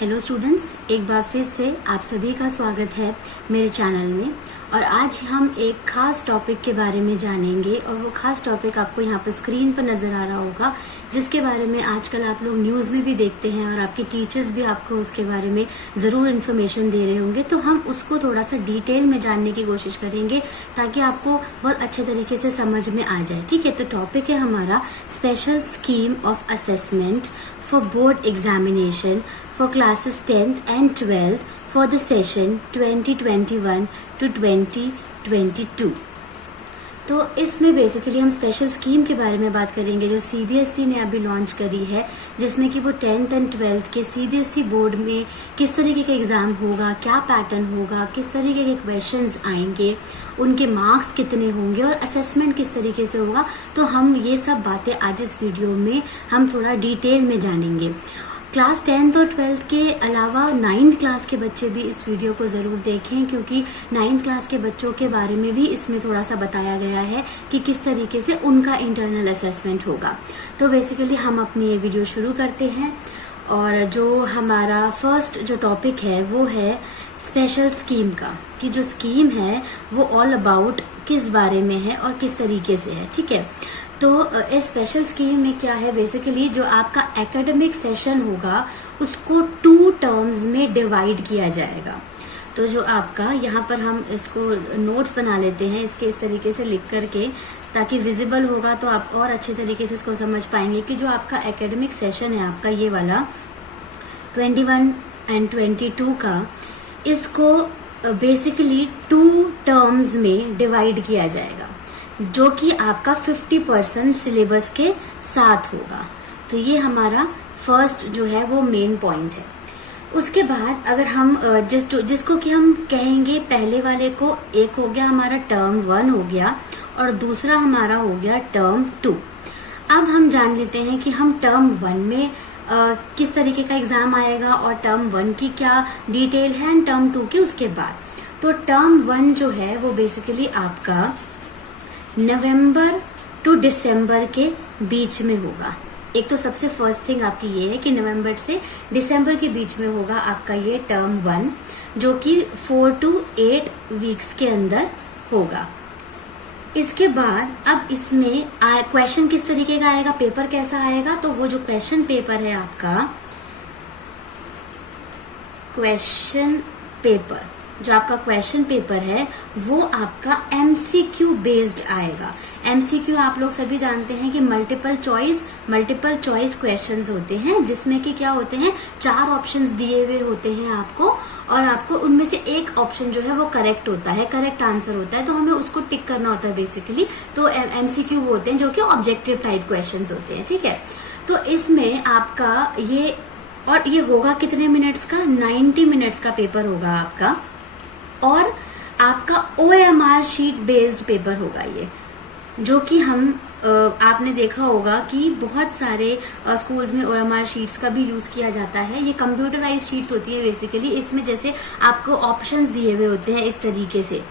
Hello students, एक बार फिर से आप सभी का स्वागत है मेरे चैनल में। और आज हम एक ख़ास टॉपिक के बारे में जानेंगे और वो ख़ास टॉपिक आपको यहाँ पर स्क्रीन पर नज़र आ रहा होगा, जिसके बारे में आजकल आप लोग न्यूज़ में भी देखते हैं और आपके टीचर्स भी आपको उसके बारे में ज़रूर इन्फॉर्मेशन दे रहे होंगे। तो हम उसको थोड़ा सा डिटेल में जानने की कोशिश करेंगे ताकि आपको बहुत अच्छे तरीके से समझ में आ जाए। ठीक है, तो टॉपिक है हमारा special scheme of assessment for board examination for classes 10th and 12th for the session 2021 to 2022। तो इसमें बेसिकली हम स्पेशल स्कीम के बारे में बात करेंगे जो सीबीएसई ने अभी लॉन्च करी है, जिसमें कि वो 10th एंड 12th के सीबीएसई बोर्ड में किस तरीके का एग्ज़ाम होगा, क्या पैटर्न होगा, किस तरीके के क्वेश्चंस आएंगे, उनके मार्क्स कितने होंगे और असेसमेंट किस तरीके से होगा। तो हम ये सब बातें आज इस वीडियो में हम थोड़ा डिटेल में जानेंगे। क्लास 10th और 12th के अलावा 9th क्लास के बच्चे भी इस वीडियो को ज़रूर देखें, क्योंकि 9th क्लास के बच्चों के बारे में भी इसमें थोड़ा सा बताया गया है कि किस तरीके से उनका इंटरनल असेसमेंट होगा। तो बेसिकली हम अपनी ये वीडियो शुरू करते हैं और जो हमारा फर्स्ट जो टॉपिक है वो है स्पेशल स्कीम का, कि जो स्कीम है वो ऑल अबाउट किस बारे में है और किस तरीके से है। ठीक है, तो इस स्पेशल स्कीम में क्या है, बेसिकली जो आपका एकेडमिक सेशन होगा उसको 2 टर्म्स में डिवाइड किया जाएगा। तो जो आपका यहाँ पर हम इसको नोट्स बना लेते हैं इसके इस तरीके से लिख करके, ताकि विजिबल होगा तो आप और अच्छे तरीके से इसको समझ पाएंगे कि जो आपका एकेडमिक सेशन है आपका ये वाला 21 एंड 22 का, इसको बेसिकली 2 टर्म्स में डिवाइड किया जाएगा, जो कि आपका 50% सिलेबस के साथ होगा। तो ये हमारा फर्स्ट जो है वो मेन पॉइंट है। उसके बाद अगर हम जिसको कि हम कहेंगे, पहले वाले को एक हो गया हमारा टर्म 1 हो गया और दूसरा हमारा हो गया टर्म 2। अब हम जान लेते हैं कि हम टर्म 1 में किस तरीके का एग्ज़ाम आएगा और टर्म 1 की क्या डिटेल है एंड टर्म 2 के उसके बाद। तो टर्म 1 जो है वो बेसिकली आपका नवंबर टू दिसंबर के बीच में होगा। एक तो सबसे फर्स्ट थिंग आपकी ये है कि नवंबर से दिसंबर के बीच में होगा आपका ये टर्म 1, जो कि 4 to 8 वीक्स के अंदर होगा। इसके बाद अब इसमें क्वेश्चन किस तरीके का आएगा, पेपर कैसा आएगा, तो वो जो क्वेश्चन पेपर है आपका, क्वेश्चन पेपर जो आपका क्वेश्चन पेपर है वो आपका एमसीक्यू बेस्ड आएगा। एमसीक्यू आप लोग सभी जानते हैं कि मल्टीपल चॉइस क्वेश्चंस होते हैं, जिसमें कि क्या होते हैं, 4 ऑप्शंस दिए हुए होते हैं आपको और आपको उनमें से एक ऑप्शन जो है वो करेक्ट होता है, करेक्ट आंसर होता है, तो हमें उसको टिक करना होता है बेसिकली। तो एमसीक्यू होते हैं जो कि ऑब्जेक्टिव टाइप क्वेश्चंस होते हैं। ठीक है, तो इसमें आपका ये और ये होगा कितने मिनट्स का, 90 मिनट्स का पेपर होगा आपका, और आपका OMR शीट बेस्ड पेपर होगा ये, जो कि हम आपने देखा होगा कि बहुत सारे स्कूल्स में OMR शीट्स का भी यूज़ किया जाता है। ये कंप्यूटराइज शीट्स होती है बेसिकली। इसमें जैसे आपको ऑप्शंस दिए हुए होते हैं इस तरीके से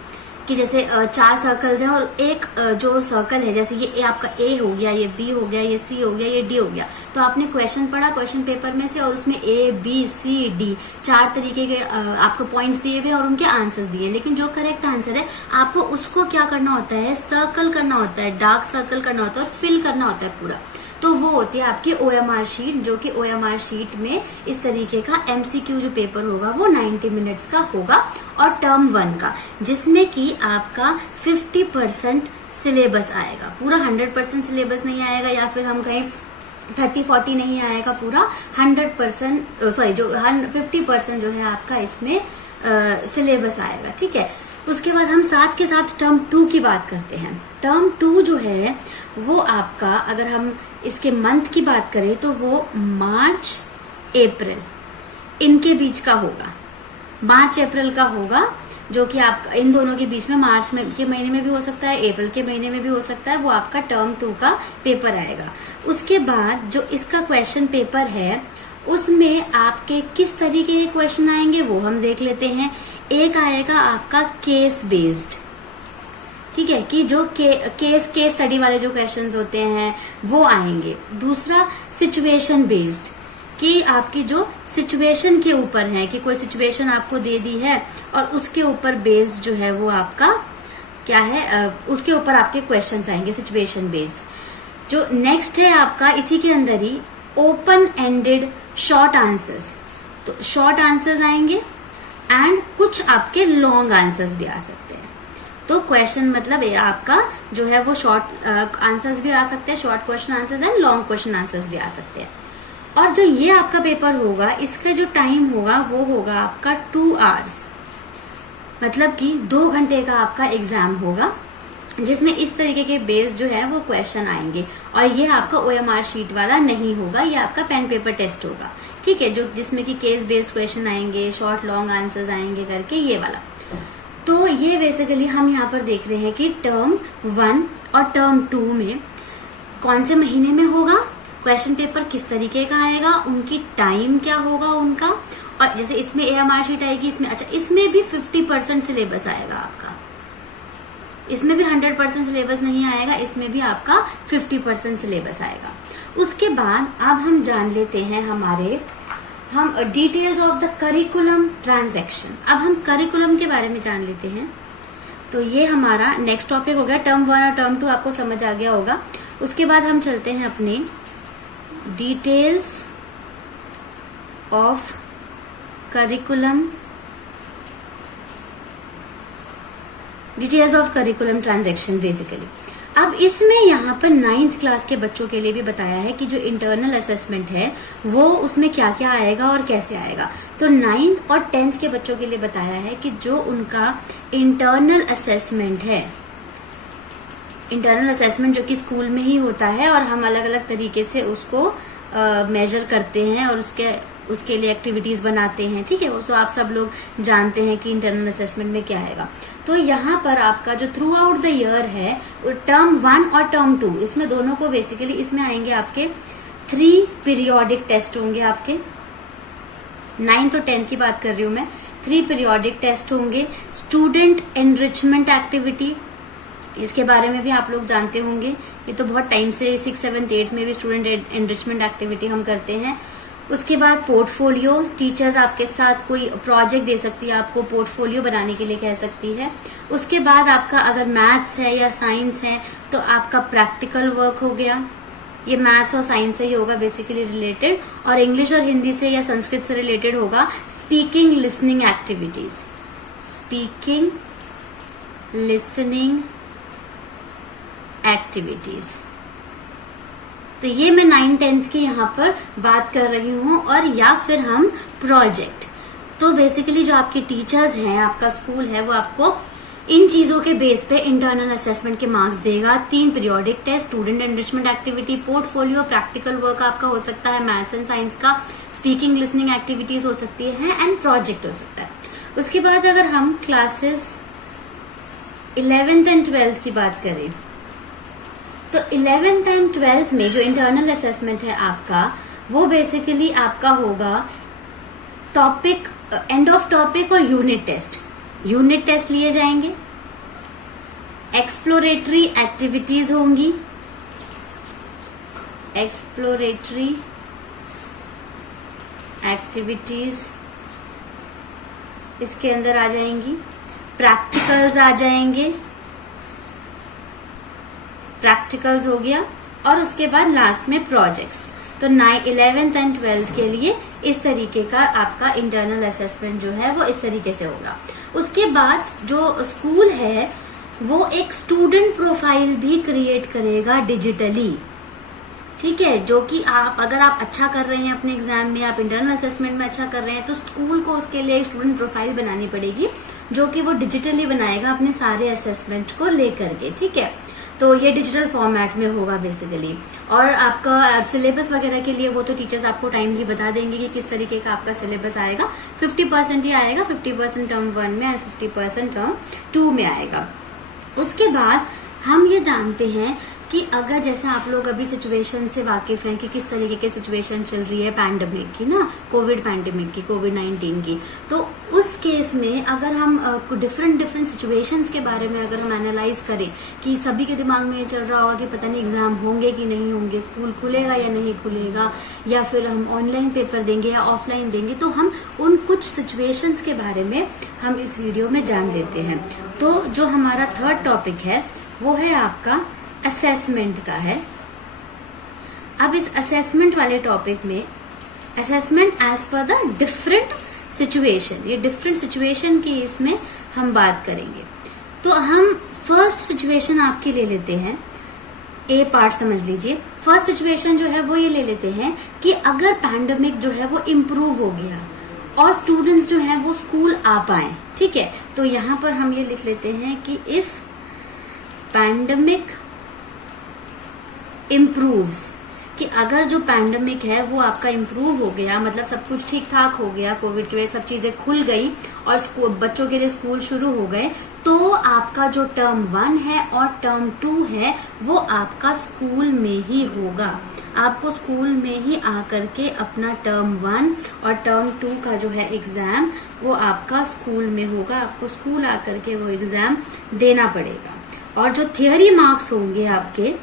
कि जैसे 4 सर्कल्स हैं और एक जो सर्कल है, जैसे ये आपका A हो गया, ये B हो गया, ये C हो गया, ये D हो गया। तो आपने क्वेश्चन पढ़ा क्वेश्चन पेपर में से और उसमें A B C D 4 तरीके के आपको पॉइंट्स दिए हुए और उनके आंसर्स दिए, लेकिन जो करेक्ट आंसर है आपको उसको क्या करना होता है, सर्कल करना होता है, डार्क सर्कल करना होता है और फिल करना होता है पूरा। तो वो होती है आपकी OMR शीट, जो कि OMR शीट में इस तरीके का MCQ जो पेपर होगा वो 90 मिनट्स का होगा, और टर्म 1 का, जिसमें कि आपका 50% सिलेबस आएगा। पूरा 100% सिलेबस नहीं आएगा, या फिर हम कहें 30-40 नहीं आएगा, पूरा 100% जो 50% जो है आपका इसमें सिलेबस आएगा। ठीक है, उसके बाद हम साथ के साथ टर्म 2 की बात करते हैं। टर्म 2 जो है वो आपका, अगर हम इसके मंथ की बात करें तो वो मार्च अप्रैल इनके बीच का होगा, मार्च अप्रैल का होगा, जो कि आपका इन दोनों के बीच में मार्च में के महीने में भी हो सकता है, अप्रैल के महीने में भी हो सकता है, वो आपका टर्म 2 का पेपर आएगा। उसके बाद जो इसका क्वेश्चन पेपर है उसमें आपके किस तरीके के क्वेश्चन आएंगे वो हम देख लेते हैं। एक आएगा आपका केस बेस्ड, ठीक है, कि जो केस स्टडी वाले जो क्वेश्चंस होते हैं वो आएंगे। दूसरा सिचुएशन बेस्ड, कि आपकी जो सिचुएशन के ऊपर है, कि कोई सिचुएशन आपको दे दी है और उसके ऊपर बेस्ड जो है वो आपका क्या है, उसके ऊपर आपके क्वेश्चंस आएंगे सिचुएशन बेस्ड। जो नेक्स्ट है आपका इसी के अंदर ही ओपन एंडेड शॉर्ट आंसर्स, तो शॉर्ट आंसर्स आएंगे एंड कुछ आपके लॉन्ग आंसर्स भी आ सकते हैं। तो क्वेश्चन मतलब ये आपका जो है वो शॉर्ट आंसर्स भी आ सकते हैं, short question answers and long question answers भी आ सकते हैं। और जो ये आपका पेपर होगा इसका जो टाइम होगा वो होगा आपका 2 आवर्स, मतलब कि 2 घंटे का आपका एग्जाम होगा, जिसमें इस तरीके के बेस जो है वो क्वेश्चन आएंगे। और ये आपका OMR शीट वाला नहीं होगा, ये आपका पेन पेपर टेस्ट होगा, ठीक है, जो जिसमें कि केस बेस्ड क्वेश्चन आएंगे, शॉर्ट लॉन्ग आंसर्स आएंगे करके, ये वाला। तो ये बेसिकली हम यहाँ पर देख रहे हैं कि टर्म 1 और टर्म 2 में कौन से महीने में होगा, क्वेश्चन पेपर किस तरीके का आएगा, उनकी टाइम क्या होगा उनका, और जैसे इसमें AMR शीट आएगी, इसमें अच्छा इसमें भी 50% सिलेबस आएगा आपका, इसमें भी 100% सिलेबस नहीं आएगा, इसमें भी आपका 50% सिलेबस आएगा। उसके बाद अब हम जान लेते हैं हम details of the curriculum transaction. अब हम करिकुलम के बारे में जान लेते हैं। तो ये हमारा नेक्स्ट टॉपिक हो गया, टर्म 1 और टर्म 2 आपको समझ आ गया होगा। उसके बाद हम चलते हैं अपने details of curriculum transaction basically. अब इसमें यहाँ पर 9th क्लास के बच्चों के लिए भी बताया है कि जो इंटरनल असेसमेंट है वो उसमें क्या क्या आएगा और कैसे आएगा। तो 9th और 10th के बच्चों के लिए बताया है कि जो उनका इंटरनल असेसमेंट है, इंटरनल असेसमेंट जो कि स्कूल में ही होता है और हम अलग अलग तरीके से उसको मेजर करते हैं और उसके लिए एक्टिविटीज बनाते हैं, ठीक है, वो तो आप सब लोग जानते हैं कि इंटरनल असेसमेंट में क्या आएगा। तो यहाँ पर आपका जो थ्रू आउट द ईयर है वो टर्म 1 और टर्म 2, इसमें दोनों को बेसिकली इसमें आएंगे आपके 3 पीरियोडिक टेस्ट होंगे आपके। 9th और 10th की बात कर रही हूँ मैं। 3 पीरियोडिक टेस्ट होंगे। स्टूडेंट एनरिचमेंट एक्टिविटी, इसके बारे में भी आप लोग जानते होंगे, ये तो बहुत टाइम से 6, 7, 8 में भी स्टूडेंट एनरिचमेंट एक्टिविटी हम करते हैं। उसके बाद पोर्टफोलियो, टीचर्स आपके साथ कोई प्रोजेक्ट दे सकती है, आपको पोर्टफोलियो बनाने के लिए कह सकती है। उसके बाद आपका अगर मैथ्स है या साइंस है तो आपका प्रैक्टिकल वर्क हो गया, ये मैथ्स और साइंस से ही होगा बेसिकली रिलेटेड। और इंग्लिश और हिंदी से या संस्कृत से रिलेटेड होगा speaking listening activities, speaking listening activities. तो ये मैं 9, 10th की यहाँ पर बात कर रही हूँ। और या फिर हम प्रोजेक्ट, तो बेसिकली जो आपके टीचर्स हैं, आपका स्कूल है, वो आपको इन चीज़ों के बेस पे इंटरनल असेसमेंट के मार्क्स देगा। 3 periodic test, student enrichment activity, portfolio, practical work आपका हो सकता है, मैथ्स एंड साइंस का, स्पीकिंग लिसनिंग एक्टिविटीज हो सकती है एंड प्रोजेक्ट हो सकता है। उसके बाद अगर हम क्लासेस 11th एंड 12th की बात करें तो 11th एंड 12th में जो इंटरनल असेसमेंट है आपका, वो बेसिकली आपका होगा टॉपिक, एंड ऑफ टॉपिक और यूनिट टेस्ट। यूनिट टेस्ट लिए जाएंगे, एक्सप्लोरेटरी एक्टिविटीज होंगी, एक्सप्लोरेटरी एक्टिविटीज इसके अंदर आ जाएंगी, प्रैक्टिकल्स आ जाएंगे, प्रैक्टिकल्स हो गया, और उसके बाद लास्ट में प्रोजेक्ट्स। तो 11th एंड 12th के लिए इस तरीके का आपका इंटरनल असेसमेंट जो है वो इस तरीके से होगा। उसके बाद जो स्कूल है वो एक स्टूडेंट प्रोफाइल भी क्रिएट करेगा डिजिटली, ठीक है, जो कि आप अगर आप अच्छा कर रहे हैं अपने एग्जाम में, आप इंटरनल असेसमेंट में अच्छा कर रहे हैं, तो स्कूल को उसके लिए एक स्टूडेंट प्रोफाइल बनानी पड़ेगी जो कि वो डिजिटली बनाएगा अपने सारे असेसमेंट को लेकर के, ठीक है। तो ये डिजिटल फॉर्मेट में होगा बेसिकली। और आपका सिलेबस वगैरह के लिए वो तो टीचर्स आपको टाइमली बता देंगे कि किस तरीके का आपका सिलेबस आएगा। 50% ही आएगा, 50% टर्म 1 में एंड 50% टर्म 2 में आएगा। उसके बाद हम ये जानते हैं कि अगर जैसे आप लोग अभी सिचुएशन से वाकिफ हैं कि किस तरीके की सिचुएशन चल रही है पैंडेमिक की ना, कोविड पैंडेमिक की, कोविड-19 की, तो उस केस में अगर हम डिफरेंट सिचुएशंस के बारे में अगर हम एनालाइज करें कि सभी के दिमाग में ये चल रहा होगा कि पता नहीं एग्ज़ाम होंगे कि नहीं होंगे, स्कूल खुलेगा या नहीं खुलेगा, या फिर हम ऑनलाइन पेपर देंगे या ऑफलाइन देंगे, तो हम उन कुछ सिचुएशंस के बारे में हम इस वीडियो में जान लेते हैं। तो जो हमारा थर्ड टॉपिक है वो है आपका असेसमेंट का है। अब इस असेसमेंट वाले टॉपिक में assessment as per the different situation, ये डिफरेंट सिचुएशन की इसमें हम बात करेंगे। तो हम फर्स्ट सिचुएशन आपके ले लेते हैं, ए पार्ट समझ लीजिए। फर्स्ट सिचुएशन जो है वो ये ले लेते हैं कि अगर पैंडेमिक जो है वो इम्प्रूव हो गया और स्टूडेंट्स जो हैं वो स्कूल आ पाए, ठीक है। तो यहाँ पर हम ये लिख लेते हैं कि इफ पैंडेमिक इम्प्रूव्स, कि अगर जो पैंडेमिक है वो आपका इम्प्रूव हो गया, मतलब सब कुछ ठीक ठाक हो गया, कोविड की वजह सब चीज़ें खुल गई और बच्चों के लिए स्कूल शुरू हो गए, तो आपका जो टर्म 1 है और टर्म 2 है वो आपका स्कूल में ही होगा। आपको स्कूल में ही आकर के अपना टर्म 1 और टर्म 2 का जो है एग्ज़ाम वो आपका स्कूल में होगा। आपको स्कूल आकर के वो एग्ज़ाम देना पड़ेगा और जो थियोरी मार्क्स होंगे आपके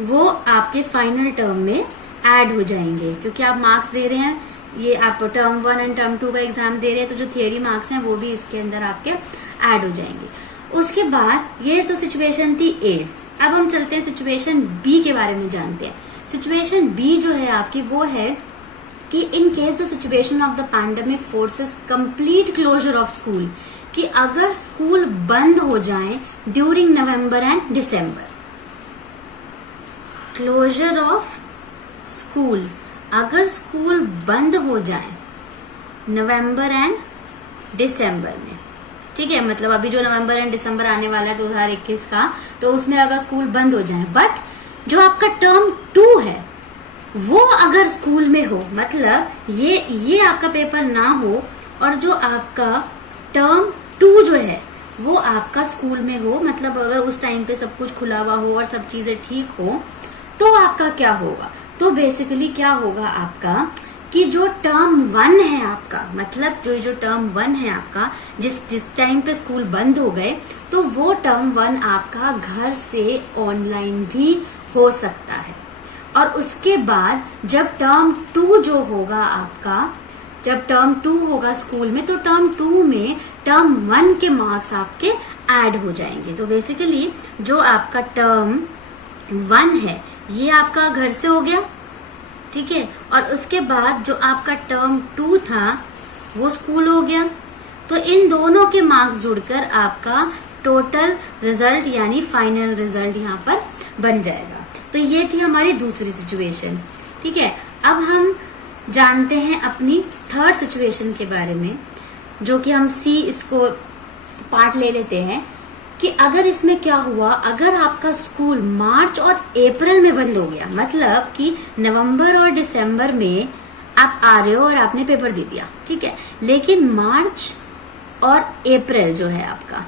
वो आपके फाइनल टर्म में ऐड हो जाएंगे, क्योंकि आप मार्क्स दे रहे हैं, ये आप टर्म 1 एंड टर्म 2 का एग्जाम दे रहे हैं, तो जो थियोरी मार्क्स हैं वो भी इसके अंदर आपके ऐड हो जाएंगे। उसके बाद ये तो सिचुएशन थी ए। अब हम चलते हैं सिचुएशन बी के बारे में जानते हैं। सिचुएशन बी जो है आपकी वो है कि in case the situation of the pandemic forces complete closure of school, कि अगर स्कूल बंद हो जाए during November and December, closure of school, अगर स्कूल बंद हो जाए नवंबर एंड दिसंबर में, ठीक है, मतलब अभी जो नवंबर एंड दिसंबर आने वाला है 2021 का, तो उसमें अगर स्कूल बंद हो जाए, बट जो आपका टर्म 2 है वो अगर स्कूल में हो, मतलब ये आपका पेपर ना हो और जो आपका टर्म 2 जो है वो आपका स्कूल में हो, मतलब अगर उस टाइम पे सब कुछ खुला हुआ हो और सब चीज़ें ठीक हो, तो आपका क्या होगा, तो बेसिकली क्या होगा आपका कि जो टर्म 1 है आपका, मतलब जो टर्म 1 है आपका, जिस टाइम पे स्कूल बंद हो गए, तो वो टर्म 1 आपका घर से ऑनलाइन भी हो सकता है। और उसके बाद जब टर्म 2 जो होगा आपका, जब टर्म 2 होगा स्कूल में, तो टर्म 2 में टर्म 1 के मार्क्स आपके ऐड हो जाएंगे। तो बेसिकली जो आपका टर्म 1 है ये आपका घर से हो गया, ठीक है, और उसके बाद जो आपका टर्म 2 था वो स्कूल हो गया। तो इन दोनों के मार्क्स जुड़कर आपका टोटल रिजल्ट यानी फाइनल रिजल्ट यहाँ पर बन जाएगा। तो ये थी हमारी दूसरी सिचुएशन, ठीक है। अब हम जानते हैं अपनी थर्ड सिचुएशन के बारे में, जो कि हम सी इसको पार्ट ले लेते हैं कि अगर इसमें क्या हुआ, अगर आपका स्कूल मार्च और अप्रैल में बंद हो गया, मतलब कि नवंबर और दिसंबर में आप आ रहे हो और आपने पेपर दे दिया, ठीक है, लेकिन मार्च और अप्रैल जो है आपका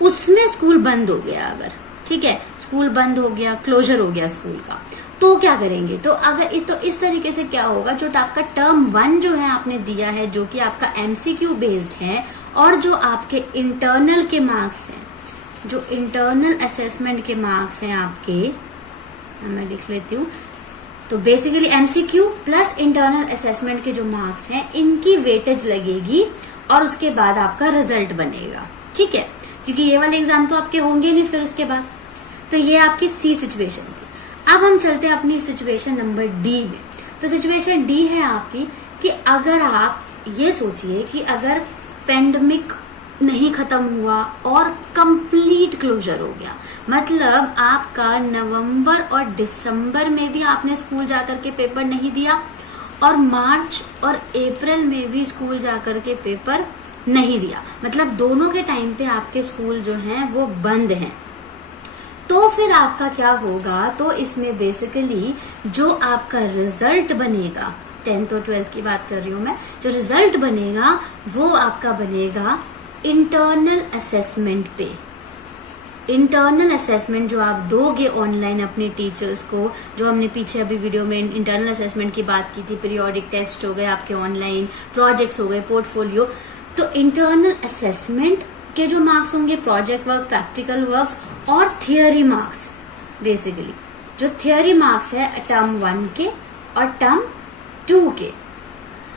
उसमें स्कूल बंद हो गया अगर, ठीक है, स्कूल बंद हो गया, क्लोजर हो गया स्कूल का, तो क्या करेंगे। तो अगर तो इस तरीके से क्या होगा, जो आपका टर्म 1 जो है आपने दिया है, जो कि आपका MCQ बेस्ड है, और जो आपके इंटरनल के मार्क्स हैं, जो इंटरनल असेसमेंट के मार्क्स हैं आपके, मैं लिख लेती हूँ, तो basically MCQ plus internal assessment के जो मार्क्स हैं इनकी वेटेज लगेगी और उसके बाद आपका रिजल्ट बनेगा, ठीक है, क्योंकि ये वाले एग्जाम तो आपके होंगे नहीं फिर उसके बाद। तो ये आपकी सी सिचुएशन थी। अब हम चलते हैं अपनी सिचुएशन नंबर डी में। तो सिचुएशन डी है आपकी कि अगर आप ये सोचिए कि अगर पेंडेमिक नहीं खत्म हुआ और कंप्लीट क्लोजर हो गया, मतलब आपका नवंबर और दिसंबर में भी आपने स्कूल जाकर के पेपर नहीं दिया और मार्च और अप्रैल में भी स्कूल जाकर के पेपर नहीं दिया, मतलब दोनों के टाइम पे आपके स्कूल जो हैं वो बंद हैं, तो फिर आपका क्या होगा। तो इसमें बेसिकली जो आपका रिजल्ट बनेगा, 10th और 12th की बात कर रही हूँ मैं, जो रिजल्ट बनेगा वो आपका बनेगा इंटरनल असेसमेंट पे, इंटरनल असेसमेंट जो आप दोगे ऑनलाइन अपने टीचर्स को, जो हमने पीछे अभी वीडियो में इंटरनल असेसमेंट की बात की थी, पीरियोडिक टेस्ट हो गए आपके ऑनलाइन, प्रोजेक्ट्स हो गए, पोर्टफोलियो, तो इंटरनल असेसमेंट के जो मार्क्स होंगे, प्रोजेक्ट वर्क, प्रैक्टिकल वर्क्स और थियोरी मार्क्स, बेसिकली जो थियोरी मार्क्स है टर्म 1 के और टर्म 2 के,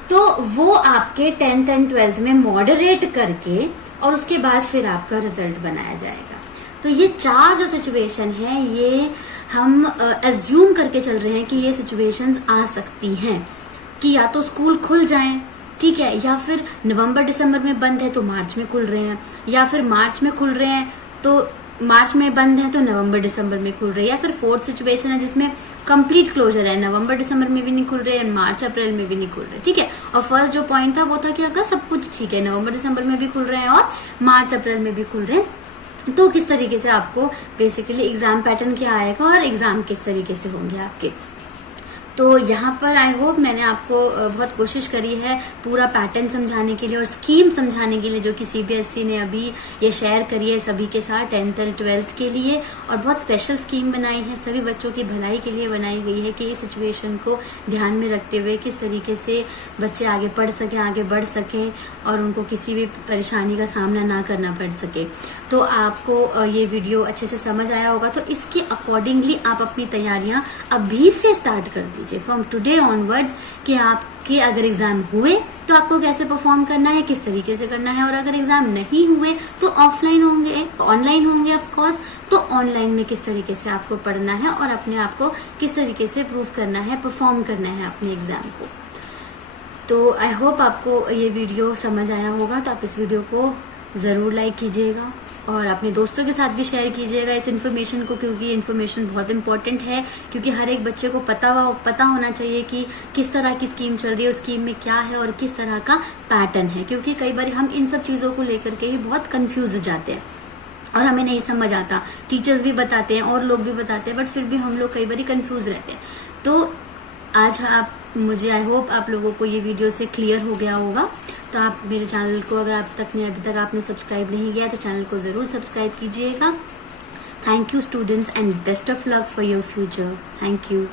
तो वो आपके 10th एंड 12th में मॉडरेट करके और उसके बाद फिर आपका रिजल्ट बनाया जाएगा। तो ये 4 जो सिचुएशन है, ये हम एज्यूम करके चल रहे हैं कि ये सिचुएशंस आ सकती हैं कि या तो स्कूल खुल जाएं, ठीक है, या फिर नवंबर दिसंबर में बंद है तो मार्च में खुल रहे हैं, या फिर मार्च में खुल रहे हैं तो मार्च में बंद है तो नवंबर दिसंबर में खुल रहे हैं, या फिर फोर्थ सिचुएशन है जिसमें कंप्लीट क्लोजर है, नवंबर दिसंबर में भी नहीं खुल रहे हैं, मार्च अप्रैल में भी नहीं खुल रहे, ठीक है। और फर्स्ट जो पॉइंट था वो था कि अगर सब कुछ ठीक है, नवंबर दिसंबर में भी खुल रहे हैं और मार्च अप्रैल में भी खुल रहे हैं, तो किस तरीके से आपको बेसिकली एग्जाम पैटर्न क्या आएगा और एग्जाम किस तरीके से होंगे आपके। तो यहाँ पर आई होप मैंने आपको बहुत कोशिश करी है पूरा पैटर्न समझाने के लिए और स्कीम समझाने के लिए, जो कि CBSE ने अभी ये शेयर करी है सभी के साथ 10th और 12th के लिए, और बहुत स्पेशल स्कीम बनाई है, सभी बच्चों की भलाई के लिए बनाई गई है कि इस सिचुएशन को ध्यान में रखते हुए किस तरीके से बच्चे आगे पढ़ सकें, आगे बढ़ सकें और उनको किसी भी परेशानी का सामना ना करना पड़ सके। तो आपको ये वीडियो अच्छे से समझ आया होगा, तो इसके अकॉर्डिंगली आप अपनी तैयारियाँ अभी से स्टार्ट कर दीजिए फ्रॉम टुडे ऑनवर्ड्स, कि आपके अगर एग्ज़ाम हुए तो आपको कैसे परफॉर्म करना है, किस तरीके से करना है, और अगर एग्ज़ाम नहीं हुए तो ऑफलाइन होंगे, ऑनलाइन होंगे ऑफ कोर्स, तो ऑनलाइन में किस तरीके से आपको पढ़ना है और अपने आप को किस तरीके से प्रूव करना है, परफॉर्म करना है अपने एग्ज़ाम को। तो आई होप आपको ये वीडियो समझ आया होगा, तो आप इस वीडियो को ज़रूर लाइक कीजिएगा और अपने दोस्तों के साथ भी शेयर कीजिएगा इस इन्फॉर्मेशन को, क्योंकि ये इन्फॉर्मेशन बहुत इंपॉर्टेंट है, क्योंकि हर एक बच्चे को पता होना चाहिए कि किस तरह की स्कीम चल रही है, उस स्कीम में क्या है और किस तरह का पैटर्न है, क्योंकि कई बार हम इन सब चीज़ों को लेकर के ही बहुत कंफ्यूज हो जाते हैं और हमें नहीं समझ आता। टीचर्स भी बताते हैं और लोग भी बताते हैं, बट फिर भी हम लोग कई बार कंफ्यूज रहते हैं। तो आज मुझे आई होप आप लोगों को ये वीडियो से क्लियर हो गया होगा। तो आप मेरे चैनल को अगर अभी तक आपने सब्सक्राइब नहीं किया तो चैनल को ज़रूर सब्सक्राइब कीजिएगा। Thank you students and best of luck for your future. Thank you.